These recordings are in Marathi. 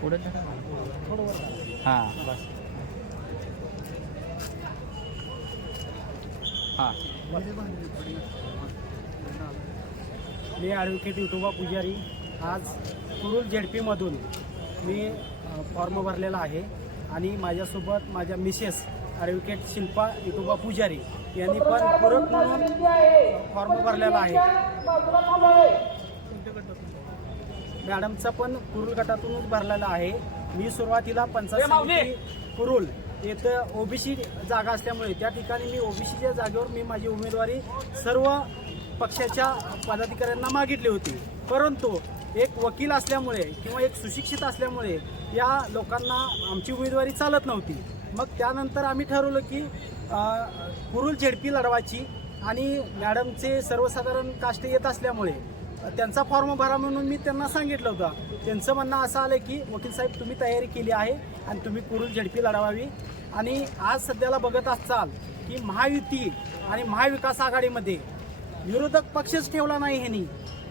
पुढे हां बस हां. मी ॲडव्होकेट विठोबा पुजारी. आज कुरुल झेडपीमधून मी फॉर्म भरलेला आहे आणि माझ्यासोबत माझ्या मिसेस ॲडव्होकेट शिल्पा विठोबा पुजारी यांनी पण पूरक म्हणून फॉर्म भरलेला आहे. मॅडमचा पण कुरुल गटातूनच भरलेला आहे. मी सुरुवातीला पंचायत समिती कुरुल येथं ओबीसी जागा असल्यामुळे त्या ठिकाणी मी ओबीसीच्या जागेवर मी माझी उमेदवारी सर्व पक्षाच्या पदाधिकाऱ्यांना मागितली होती. परंतु एक वकील असल्यामुळे किंवा एक सुशिक्षित असल्यामुळे या लोकांना आमची उमेदवारी चालत नव्हती. मग त्यानंतर आम्ही ठरवलं की कुरुल झेडपी लढवायची आणि मॅडमचे सर्वसाधारण कास्ट येत असल्यामुळे त्यांचा फॉर्म भरा म्हणून मी त्यांना सांगितलं होतं. त्यांचं म्हणणं असं आलं की वकील साहेब तुम्ही तयारी केली आहे आणि तुम्ही कुरुल झेडपी लढवावी. आणि आज सध्याला बघत असाल की महायुती आणि महाविकास आघाडीमध्ये विरोधक पक्षच ठेवला नाही ह्यांनी.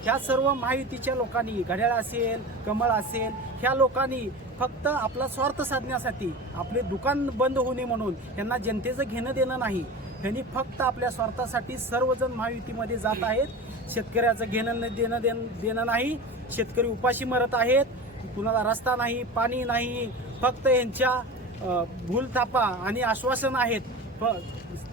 ह्या सर्व महायुतीच्या लोकांनी घड्याळ असेल कमळ असेल ह्या लोकांनी फक्त आपला स्वार्थ साधण्यासाठी आपले दुकान बंद होणे म्हणून यांना जनतेचं घेणं देणं नाही. ह्यांनी फक्त आपल्या स्वार्थासाठी सर्वजण महायुतीमध्ये जात आहेत. शेतकऱ्याचं घेणं देणं नाही. शेतकरी उपाशी मरत आहेत. कुणाला रस्ता नाही पाणी नाही. फक्त यांच्या भूलथापा आणि आश्वासन आहेत.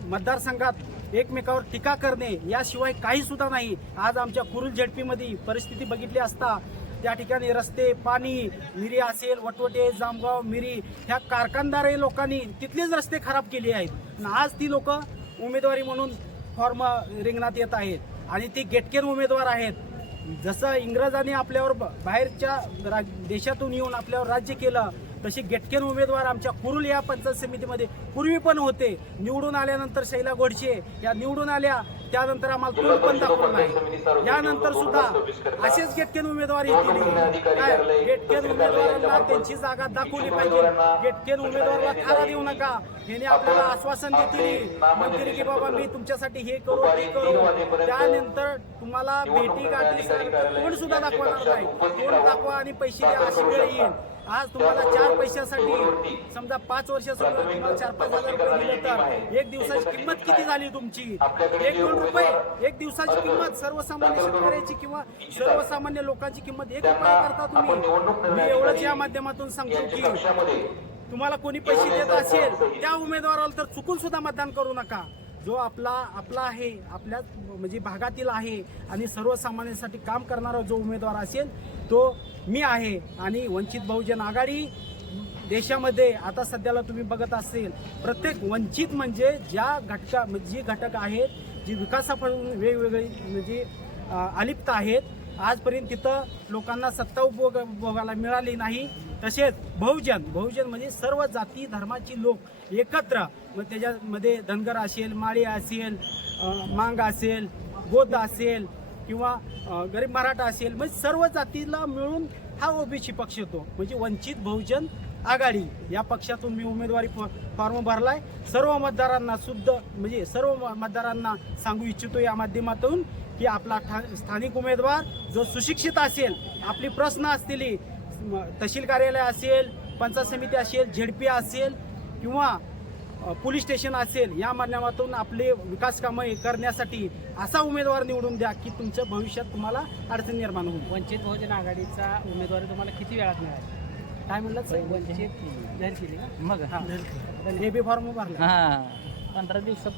मतदारसंघात एकमेकावर टीका करणे याशिवाय काही सुद्धा नाही. आज आमच्या कुरुल झेडपीमध्ये परिस्थिती बघितली असता त्या ठिकाणी रस्ते पाणी मिरी असेल वटवटे जामगाव मिरी ह्या कारखानदार लोकांनी तिथलेच रस्ते खराब केले आहेत. आणि आज ती लोक उमेदवारी म्हणून फॉर्म रिंगणात येत आहेत आणि ते गेटकेन उमेदवार आहेत. जसं इंग्रजांनी आपल्यावर बाहेरच्या देशातून येऊन आपल्यावर राज्य केलं तसे गेटकेन उमेदवार आमच्या कुरुल या पंचायत समितीमध्ये पूर्वी पण होते. निवडून आल्यानंतर शैला गोडसे या निवडून आल्या त्यानंतर आम्हाला तोंड पण दाखवलं नाही. यानंतर सुद्धा असेच गेटकेन उमेदवार येतील. काय गेटकेन उमेदवारांना त्यांची जागा दाखवली पाहिजे. गेटकेन उमेदवाराला थारा देऊ नका. याने आपल्याला आश्वासन देतील मंत्री की बाबा मी तुमच्यासाठी हे करू ते करू. त्यानंतर तुम्हाला भेटी गाठी तोंड सुद्धा दाखवणार नाही. तोंड दाखवा आणि पैसे द्या अशी वेळ येईल. आज तुम्हाला 4 पैशासाठी समजा 5 वर्षासाठी तुम्हाला 4-5 हजार रुपये दिले तर एक दिवसाची किंमत किती झाली तुमची? 1-2 रुपये. एक दिवसाची किंमत सर्वसामान्य शेतकऱ्याची किंवा सर्वसामान्य लोकांची किंमत 1 रुपया करता तुम्ही. मी एवढंच या माध्यमातून सांगतो की तुम्हाला कोणी पैसे देत असेल त्या उमेदवाराला तर चुकून सुद्धा मतदान करू नका. जो आपला आहे आपल्या म्हणजे भागातील आहे आणि सर्वसामान्यांसाठी काम करणारा जो उमेदवार असेल तो मी आहे. आणि वंचित बहुजन आघाडी देशामध्ये आता सध्याला तुम्ही बघत असेल प्रत्येक वंचित म्हणजे जी घटक आहेत जी विकासापासून वेगवेगळी म्हणजे अलिप्त आहेत आजपर्यंत तिथं लोकांना सत्ता उपभोगायला मिळाली नाही. तसेच बहुजन म्हणजे सर्व जाती धर्माची लोक एकत्र मग त्याच्यामध्ये धनगर असेल माळी असेल मांग असेल बौद्ध असेल किंवा गरीब मराठा असेल म्हणजे सर्व जातीला मिळून हा ओबीसी पक्ष येतो. म्हणजे वंचित बहुजन आघाडी या पक्षातून मी उमेदवारी फॉर्म भरलाय. सर्व मतदारांना म्हणजे सर्व मतदारांना सांगू इच्छितो या माध्यमातून की आपला स्थानिक उमेदवार जो सुशिक्षित असेल आपली प्रश्न असतील तहसील कार्यालय असेल पंचायत समिती असेल झेडपी असेल किंवा पोलीस स्टेशन असेल या माध्यमातून आपले विकास कामं करण्यासाठी असा उमेदवार निवडून द्या की तुमच्या भविष्यात तुम्हाला अडचण निर्माण होईल. वंचित बहुजन आघाडीचा उमेदवारी तुम्हाला किती वेळात मिळाली? काय म्हणलं वंचित जाहीर केली मग हे बी फॉर्म भरला 15 दिवसात